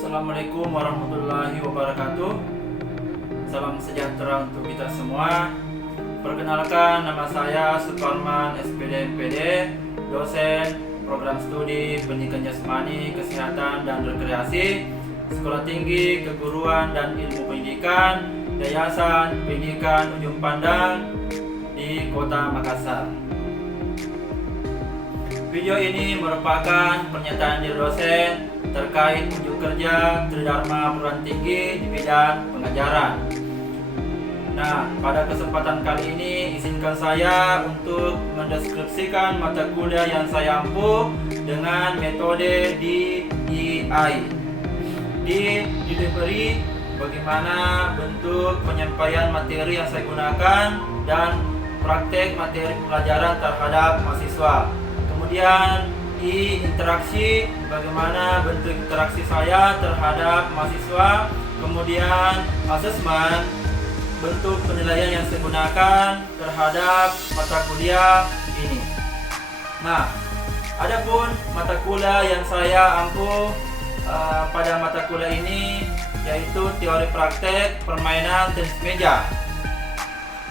Assalamualaikum warahmatullahi wabarakatuh. Salam sejahtera untuk kita semua. Perkenalkan, nama saya Suparman SPD MPD, dosen program studi pendidikan jasmani, kesehatan dan rekreasi, Sekolah Tinggi Keguruan dan Ilmu Pendidikan, Yayasan Pendidikan Ujung Pandang di Kota Makassar. Video ini merupakan pernyataan diri dosen terkait unjuk kerja Tridharma Perguruan Tinggi di bidang pengajaran. Nah, pada kesempatan kali ini izinkan saya untuk mendeskripsikan mata kuliah yang saya ampuh dengan metode DEI. Di delivery, bagaimana bentuk penyampaian materi yang saya gunakan, dan praktek materi pembelajaran terhadap mahasiswa. Kemudian interaksi, bagaimana bentuk interaksi saya terhadap mahasiswa. Kemudian asesmen, bentuk penilaian yang saya gunakan terhadap mata kuliah ini. Nah, adapun mata kuliah yang saya ampuh pada mata kuliah ini yaitu teori praktek permainan tenis meja.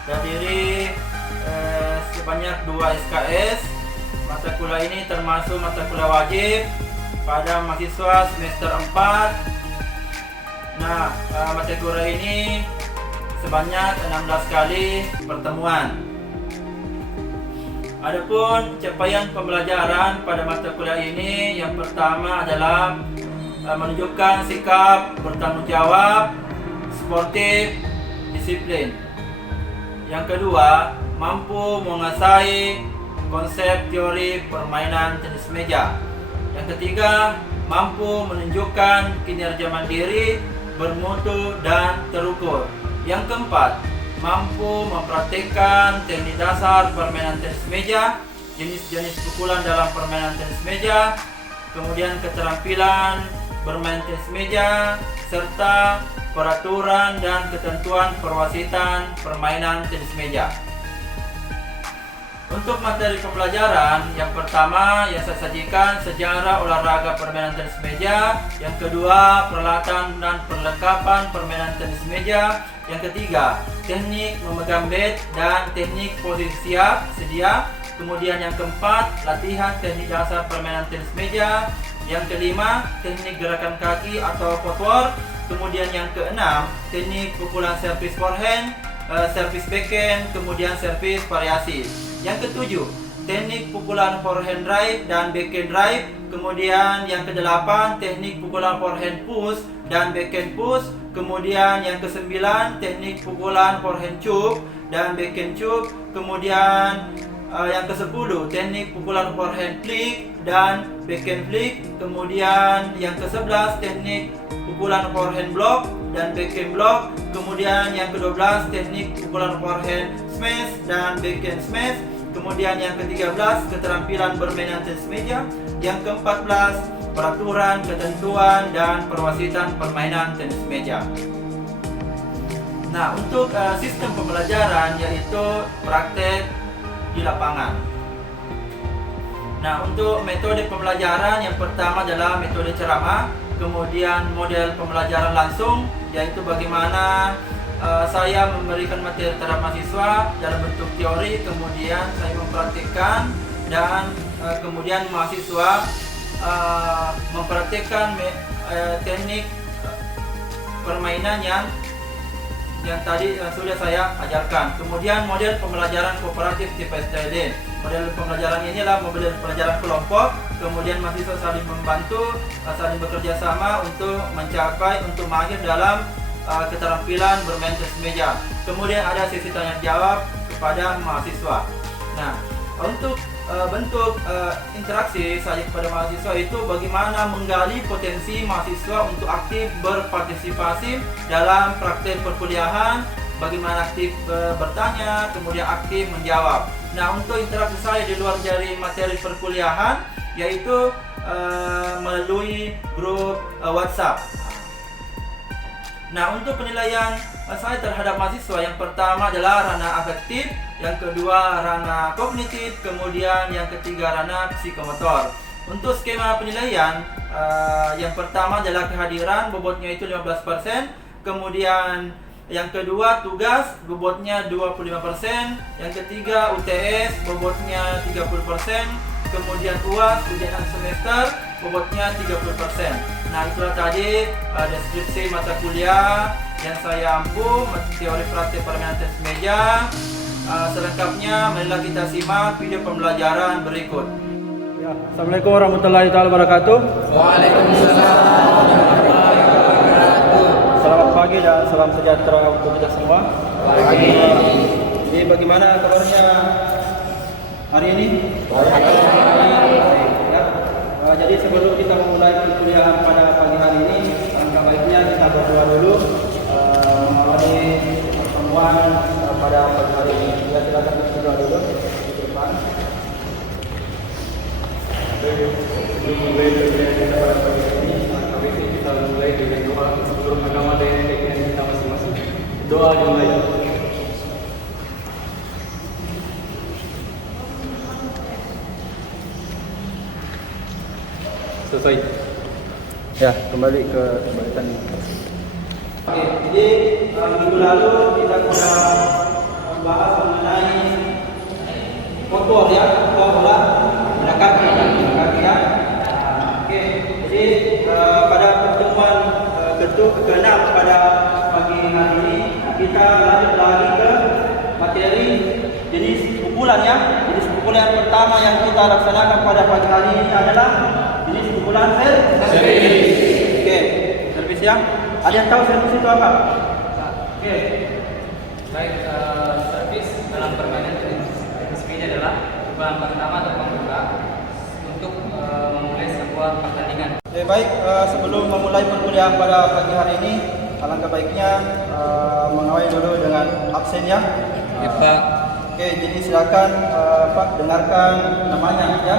Terdiri sebanyak 2 SKS. Mata kuliah ini termasuk mata kuliah wajib pada mahasiswa semester 4. Nah, mata kuliah ini sebanyak 16 kali pertemuan. Adapun capaian pembelajaran pada mata kuliah ini, yang pertama adalah menunjukkan sikap bertanggung jawab, sportif, disiplin. Yang kedua, mampu menguasai konsep teori permainan tenis meja. Yang ketiga, mampu menunjukkan kinerja mandiri, bermutu dan terukur. Yang keempat, mampu mempraktikkan teknik dasar permainan tenis meja, jenis-jenis pukulan dalam permainan tenis meja, kemudian keterampilan bermain tenis meja, serta peraturan dan ketentuan perwasitan permainan tenis meja. Untuk materi pembelajaran, yang pertama yang saya sajikan sejarah olahraga permainan tenis meja. Yang kedua, peralatan dan perlengkapan permainan tenis meja. Yang ketiga, teknik memegang bat dan teknik posisi siap sedia. Kemudian yang keempat, latihan teknik dasar permainan tenis meja. Yang kelima, teknik gerakan kaki atau footwork. Kemudian yang keenam, teknik pukulan servis forehand, servis backhand, kemudian servis variasi. Yang ketujuh, teknik pukulan forehand drive dan backhand drive. Kemudian yang kedelapan, teknik pukulan forehand push dan backhand push. Kemudian yang kesembilan, teknik pukulan forehand chop dan backhand chop. Kemudian yang ke-10, teknik pukulan forehand flick dan backhand flick. Kemudian yang ke-11, teknik pukulan forehand block dan backhand block. Kemudian yang ke-12, teknik pukulan forehand smash dan backhand smash. Kemudian yang ke-13, keterampilan bermain tenis meja. Yang ke-14, peraturan, ketentuan dan perwasitan permainan tenis meja. Nah, untuk sistem pembelajaran yaitu praktek di lapangan. Nah, untuk metode pembelajaran, yang pertama adalah metode ceramah. Kemudian model pembelajaran langsung, yaitu bagaimana saya memberikan materi terhadap mahasiswa dalam bentuk teori, kemudian saya mempraktikkan, dan kemudian mahasiswa mempraktikkan teknik permainan yang tadi sudah saya ajarkan. Kemudian model pembelajaran kooperatif tipe STD. Model pembelajaran inilah model pembelajaran kelompok. Kemudian mahasiswa saling membantu, saling bekerja sama untuk mahir dalam keterampilan bermain tenis meja. Kemudian ada sesi tanya jawab kepada mahasiswa. Nah, untuk bentuk interaksi saya kepada mahasiswa itu bagaimana menggali potensi mahasiswa untuk aktif berpartisipasi dalam praktek perkuliahan, bagaimana aktif bertanya, kemudian aktif menjawab. Nah, untuk interaksi saya di luar dari materi perkuliahan yaitu melalui grup WhatsApp. Nah, untuk penilaian saya terhadap mahasiswa, yang pertama adalah ranah afektif, yang kedua ranah kognitif, kemudian yang ketiga ranah psikomotor. Untuk skema penilaian, yang pertama adalah kehadiran, bobotnya itu 15%. Kemudian yang kedua tugas, bobotnya 25%. Yang ketiga UTS, bobotnya 30%. Kemudian UAS, ujian akhir semester, bobotnya 30%. Nah, itulah tadi deskripsi mata kuliah yang saya ampu, teori praktik permainan tenis meja. Selengkapnya marilah kita simak video pembelajaran berikut. Ya, Assalamualaikum warahmatullahi wabarakatuh. Waalaikumsalam. Selamat pagi dan salam sejahtera untuk kita semua. Pagi. Jadi bagaimana kabarnya hari ini? Ya. Jadi sebelum kita memulai perkuliahan pada pagi hari ini, alangkah baiknya kita berdoa dulu mengawali pertemuan pada pagi hari ini. Ya, silakan kita berdoa dulu di depan. Sebelum mulai perkuliahan kita pada pagi hari ini, kami kita mulai dengan doa seluruh agama dan keyakinan kita masing-masing. Doa dimulai. Selesai. Ya, kembali ke barisan ini. Oke, jadi minggu lalu kita sudah membahas mengenai motor ya, motor bola kaki ya. Oke, jadi pada pertemuan ke-6 pada pagi hari ini kita lanjut lagi ke materi jenis pukulan ya. Jenis pukulan yang pertama yang kita laksanakan pada pagi hari ini adalah jenis pukulan servis. Oke, servis ya. Ada yang tahu servis itu apa? Oke. Baik, servis dalam permainan tenis meja adalah pukulan pertama atau pembuka untuk memulai sebuah pertandingan. Oke, baik, sebelum memulai perkuliahan pada pagi hari ini, alangkah baiknya mengawali dulu dengan absen ya. Ya, Pak. Oke, jadi silakan Pak dengarkan namanya ya.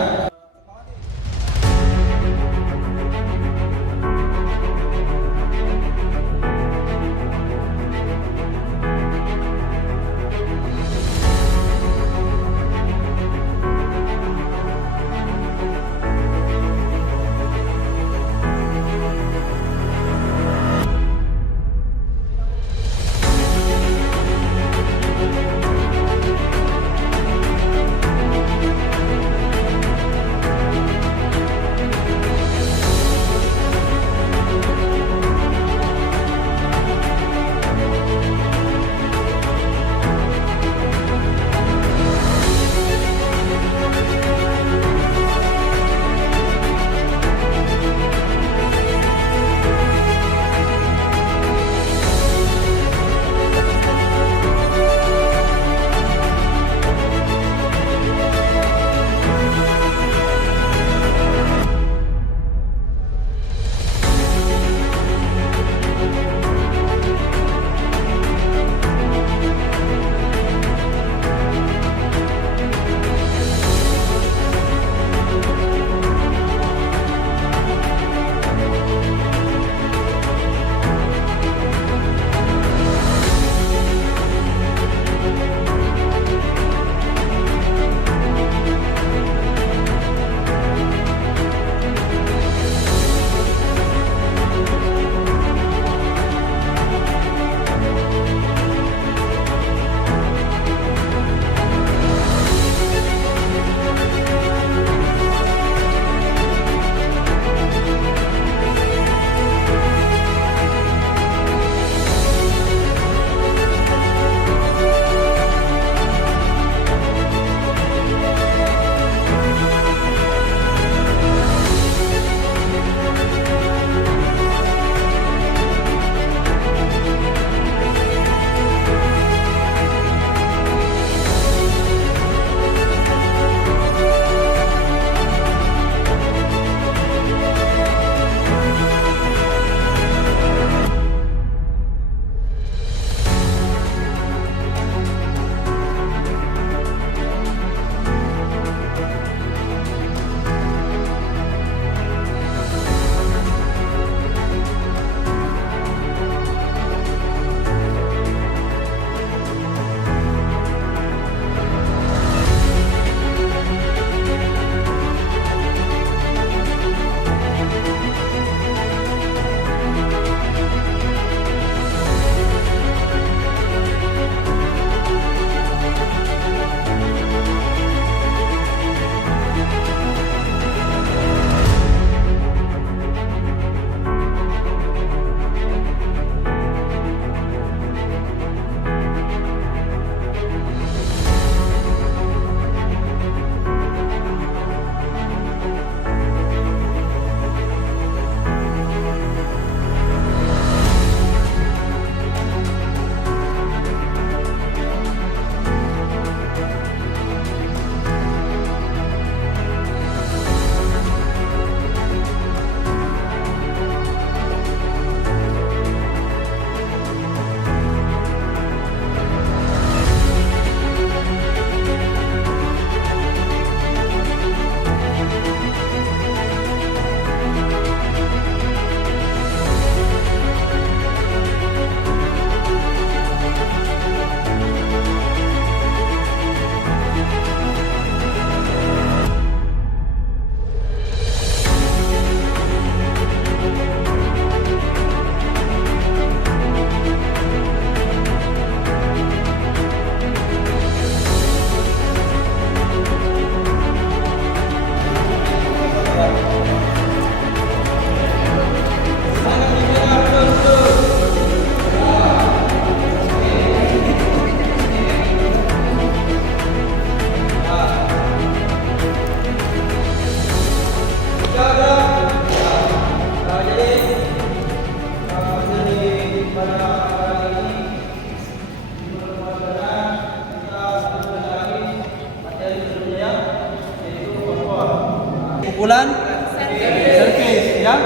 pukulan servis, ya.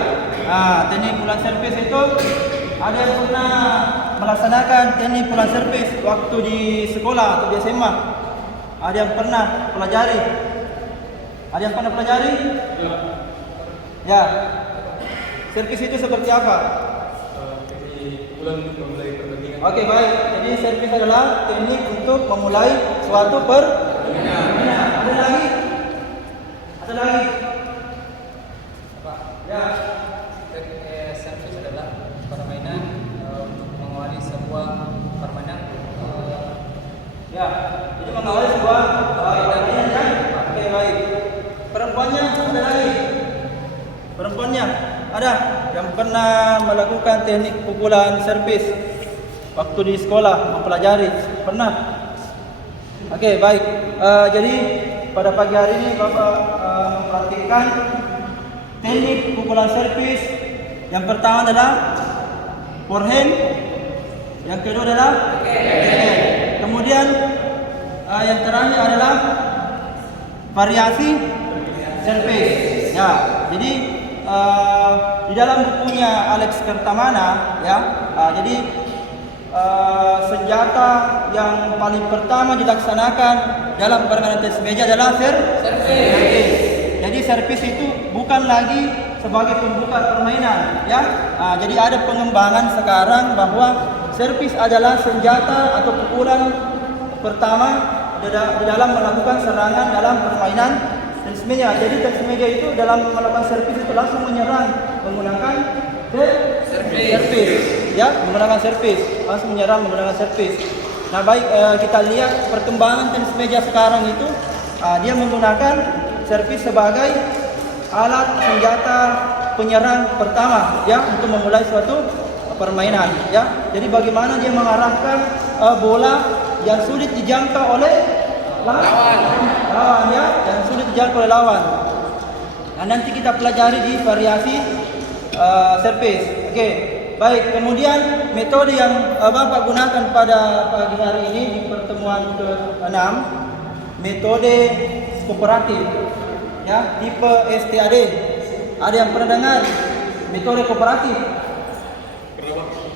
Teknik pukulan servis itu ada yang pernah melaksanakan teknik pukulan servis waktu di sekolah atau di SMA? Ada yang pernah pelajari? Ada yang pernah pelajari? Ya. Servis itu seperti apa? Teknik pukulan untuk memulai pertandingan. Oke, baik. Jadi servis adalah teknik untuk memulai suatu permainan. Ada lagi? Ada lagi? Ya. Servis adalah permainan untuk mengawali sebuah permainan. Ya. Jadi mengawali sebuah permainan, ya. Oke, baik. Perempuannya ada lagi? Perempuannya ada yang pernah melakukan teknik pukulan servis waktu di sekolah mempelajari? Pernah? Oke, baik. Jadi pada pagi hari ini Bapak mempraktikkan teknik pukulan servis. Yang pertama adalah forehand, yang kedua adalah backhand. Kemudian yang terakhir adalah variasi servis. Ya, jadi di dalam bukunya Alex Kertamana, ya, jadi senjata yang paling pertama dilaksanakan dalam permainan tenis meja adalah servis. Jadi servis itu bukan lagi sebagai pembuka permainan, ya. Jadi ada pengembangan sekarang bahwa servis adalah senjata atau pukulan pertama di dalam melakukan serangan dalam permainan tenis meja. Jadi tenis meja itu dalam melakukan servis itu langsung menyerang menggunakan servis, ya, menggunakan servis, langsung menyerang menggunakan servis. Nah, baik, kita lihat perkembangan tenis meja sekarang itu, dia menggunakan servis sebagai alat senjata penyerang pertama, ya, untuk memulai suatu permainan, ya. Jadi bagaimana dia mengarahkan bola yang sulit dijangkau oleh lawan, ya, yang sulit dijangkau oleh lawan. Nah, nanti kita pelajari di variasi servis. Oke, baik. Kemudian metode yang Bapak gunakan pada pagi hari ini di pertemuan ke-6, metode kooperatif, ya, tipe STAD. Ada yang pernah dengar metode kooperatif?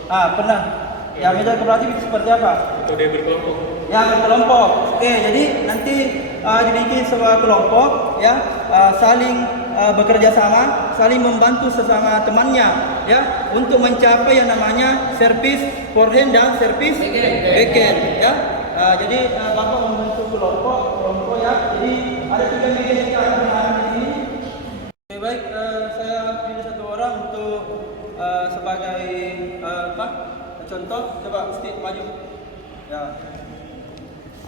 Pernah. Ya, metode kooperatif itu seperti apa? Metode berkelompok. Ya, berkelompok. Oke, jadi nanti dibikin sebuah kelompok, ya, saling bekerja sama, saling membantu sesama temannya, ya, untuk mencapai yang namanya servis forehand dan servis backhand, ya. Jadi Bapak membentuk kelompok, ya. Jadi ada 3 meja yang kita akan gunakan di sini. Oke, baik, saya pilih satu orang untuk sebagai contoh. Coba Steve maju. Ya.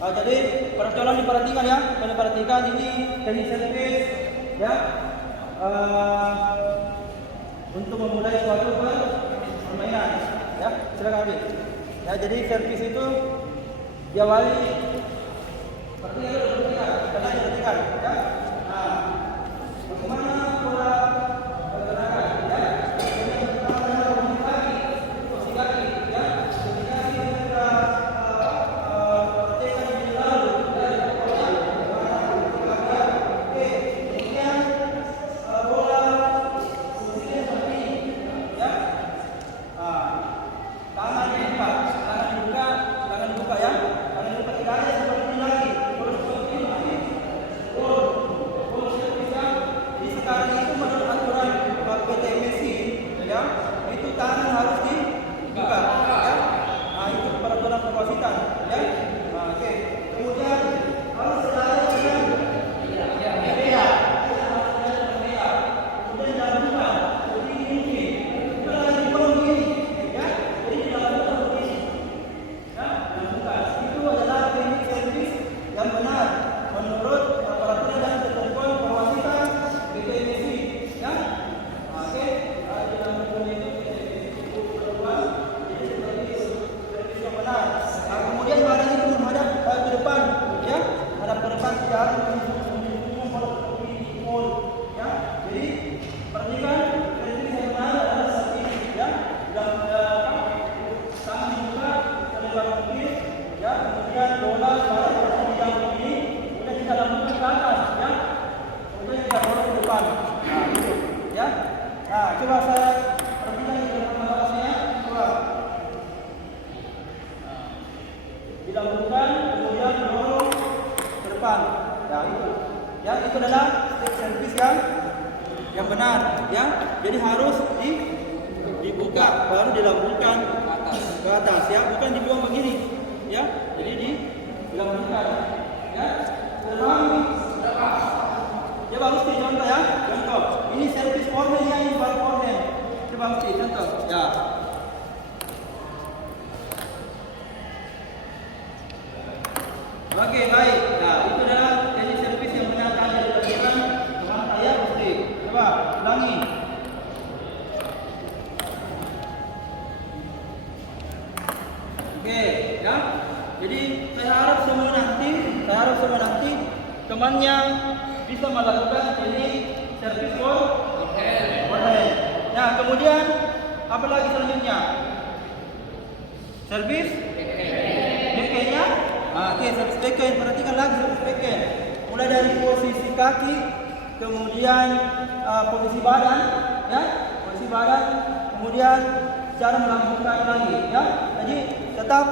Jadi tolong diperhatikan, ya. Tolong diperhatikan ini teknik servis, ya. Untuk memulai suatu permainan, ya. Silakan ambil. Ya, jadi servis itu diawali perhatikan, ya. Bagaimana pola pergerakan, ya. Kemudian bola pada posisi yang ini, kemudian kita lakukan ke atas, ya. Kemudian kita dorong ke depan. Ya itu. Ya itu adalah step service yang benar. Ya, jadi harus dibuka baru dilambungkan ke atas ya, bukan dibuang begini. Ya, jadi dilambungkan. Ya, coba Usti contoh ya, contoh. Ini servis forehand ya, ini baru forehand. Coba Usti contoh. Ya. Oke, baik. Nah, itu adalah jadi servis yang benar tadi dilakukan teman saya Usti. Coba ulangi. Oke, ya. Jadi saya harap semua nanti temannya bisa melakukan ini servis forehand. Nah, kemudian apa lagi selanjutnya? Servis backhand-nya. Oke, servis backhand. Perhatikan lagi servis backhand. Mulai dari posisi kaki, kemudian posisi badan, ya, posisi badan, kemudian cara melambungkan lagi, ya. Jadi tetap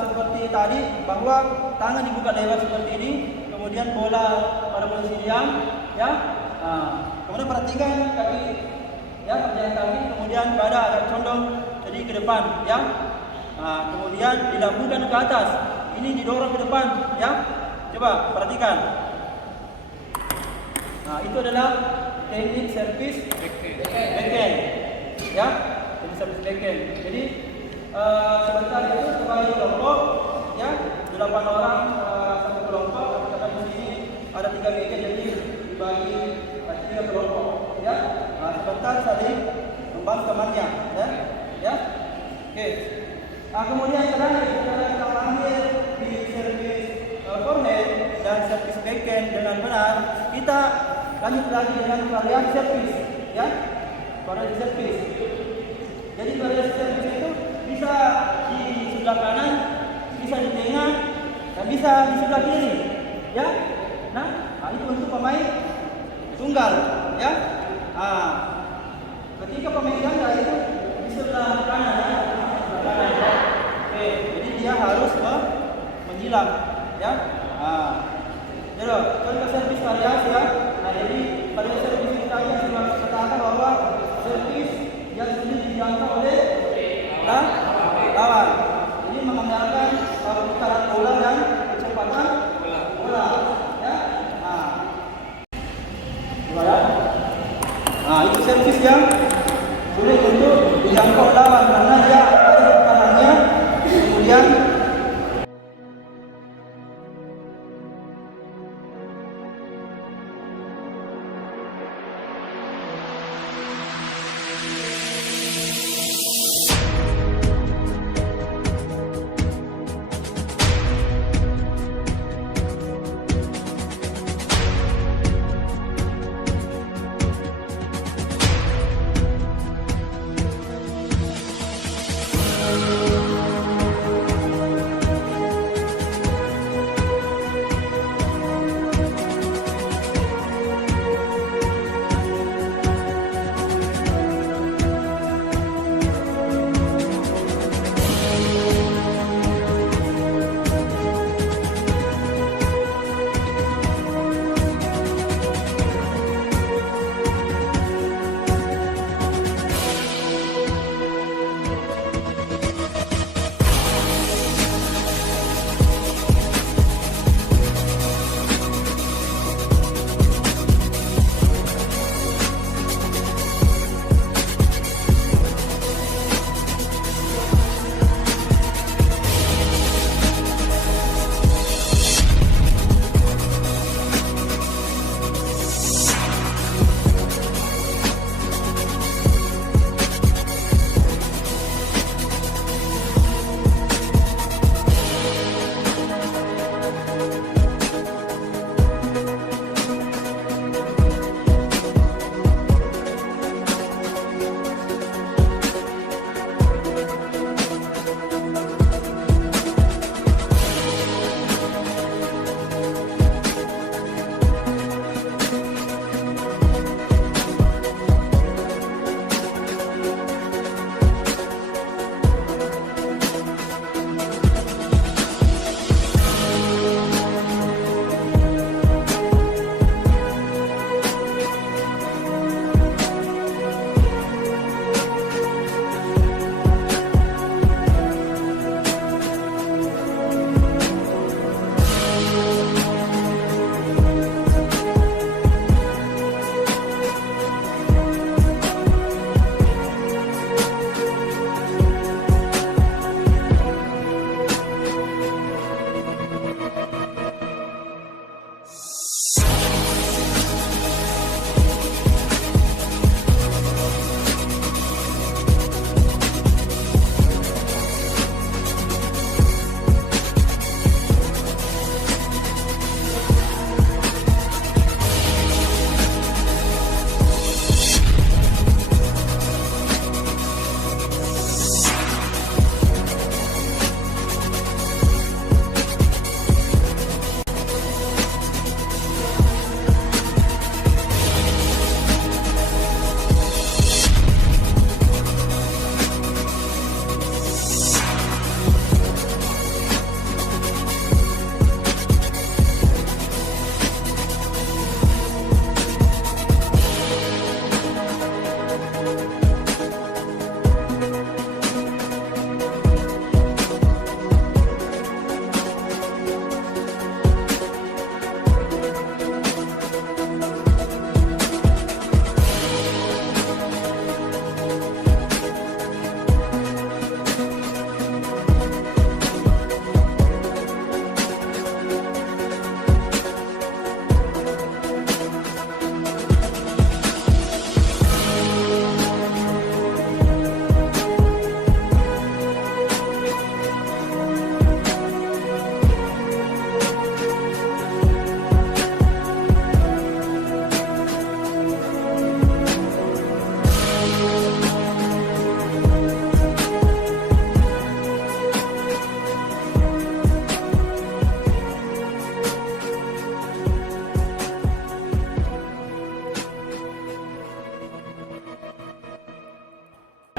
seperti tadi bahwa tangan dibuka lebar seperti ini, kemudian bola pada posisi diam, ya. Kemudian perhatikan kaki, ya, perjalanan kaki, kemudian badan agak condong jadi ke depan, ya. Kemudian dilambungkan ke atas, ini didorong ke depan, ya. Coba perhatikan. Nah, itu adalah teknik servis backhand, ya. Teknik servis backhand. Jadi sebentar itu sebagai kelompok, ya, 8 orang satu kelompok. Katakan di sini ada 3 backhand, jadi dibagi 3 kelompok, ya. Sebentar saling membantu temannya, ya, ya. Oke. Kemudian setelah kita panggil di servis forehand dan servis backhand dengan benar, kita lanjut lagi dengan variasi servis, ya, variasi servis. Jadi variasi servis itu bisa di sebelah kanan, bisa di tengah, dan bisa di sebelah kiri, ya. Nah, itu untuk pemain tunggal, ya. Ketika pemain ganda itu di sebelah kanan, ya, sebelah kanan, ya. Oke, jadi dia harus menyilang, ya. Jadi contoh servis variasi, ya. Nah, jadi pada servis kita yang sudah katakan bahwa servis yang sudah dijangkau oleh lawan. Ini mengandalkan putaran bola dan kecepatan bola, ya. Itu servis yang sulit untuk dijangkau lawan karena dia ada tekanannya, kemudian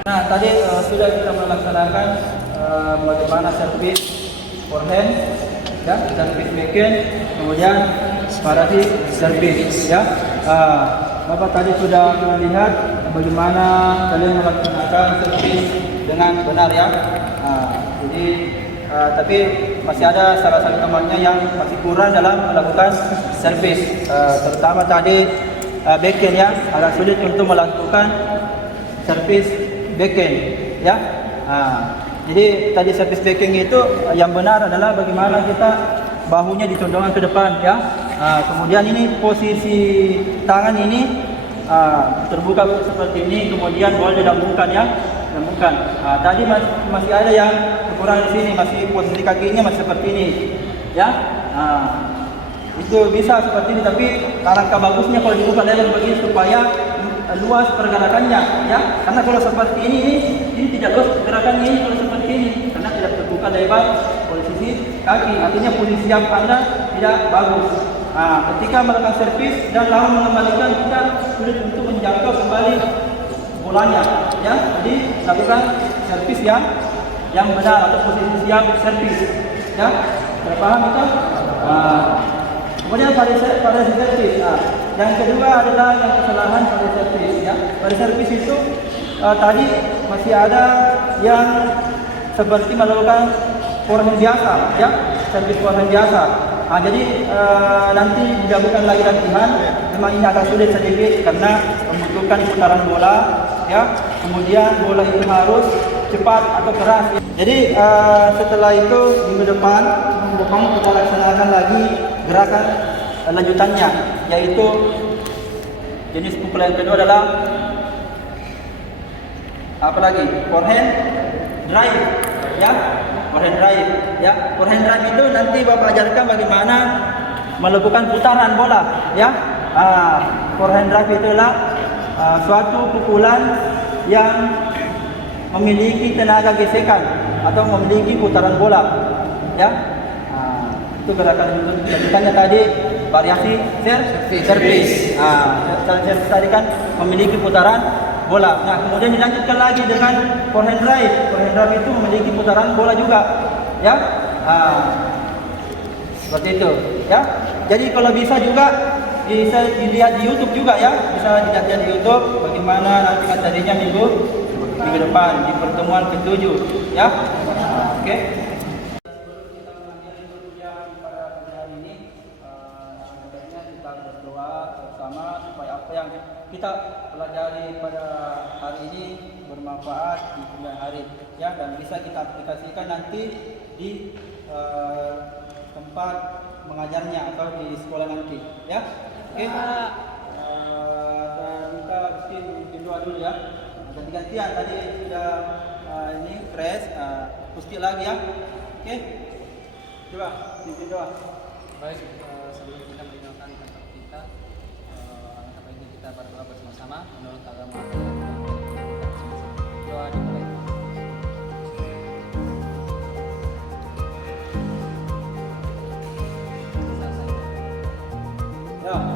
Nah, tadi sudah kita melaksanakan bagaimana servis forehand, ya, servis backhand, kemudian parasi servis, ya. Bapak tadi sudah melihat bagaimana kalian melaksanakan servis dengan benar, ya. Jadi tapi masih ada salah satu temannya yang masih kurang dalam melakukan servis, terutama tadi backhand, ya, agak sulit untuk melakukan servis backhand, ya. Jadi tadi servis backhand itu yang benar adalah bagaimana kita bahunya dicondongkan ke depan, ya. Kemudian ini posisi tangan ini terbuka seperti ini, kemudian bola dilambungkan, ya, dilambungkan. Tadi masih ada yang kurang di sini, masih posisi kakinya masih seperti ini, ya. Itu bisa seperti ini, tapi alangkah bagusnya kalau dibuka lebar begini supaya luas pergerakannya, ya. Karena kalau seperti ini tidak luas pergerakannya ini kalau seperti ini, karena tidak terbuka lebar posisi kaki, artinya posisi yang Anda tidak bagus. Ketika melakukan servis dan lawan mengembalikan, kita sulit untuk menjangkau kembali bolanya, ya. Jadi lakukan servis yang benar atau posisi yang servis, ya. Terpaham itu? Kemudian pada servis, yang kedua adalah yang kesalahan pada servis, ya. Pada servis itu tadi masih ada yang seperti melakukan forehand biasa, ya, servis forehand biasa. Jadi nanti dilakukan lagi latihan. Memang ini agak sulit sedikit karena membutuhkan putaran bola, ya. Kemudian bola itu harus cepat atau keras. Jadi setelah itu minggu depan kita laksanakan lagi gerakan lanjutannya, yaitu jenis pukulan kedua adalah apa lagi? Forehand drive, ya. Forehand drive, ya. Forehand drive itu nanti Bapak ajarkan bagaimana melakukan putaran bola, ya. Forehand drive itulah suatu pukulan yang memiliki tenaga gesekan atau memiliki putaran bola, ya. Itu gerakan lanjutannya tadi variasi servis. Servis tadi kan memiliki putaran bola. Nah, kemudian dilanjutkan lagi dengan forehand drive. Forehand drive itu memiliki putaran bola juga, ya. Seperti itu, ya. Jadi kalau bisa juga bisa dilihat di YouTube juga, ya. Bisa dilihat di YouTube bagaimana nanti materinya minggu depan di pertemuan ke-7, ya. Oke. Supaya apa yang kita pelajari pada hari ini bermanfaat di kemudian hari, ya, dan bisa kita aplikasikan nanti di tempat mengajarnya atau di sekolah nanti, ya. Oke. Kita mesti doa dulu, ya. Ganti-gantian tadi sudah ini crash, mesti lagi, ya. Oke. Coba bikin doa. Baik, sebelum kita meninggalkan kantor kita, apa ini kita berdoa bersama-sama menurut agama. Doa dimulai. Ya.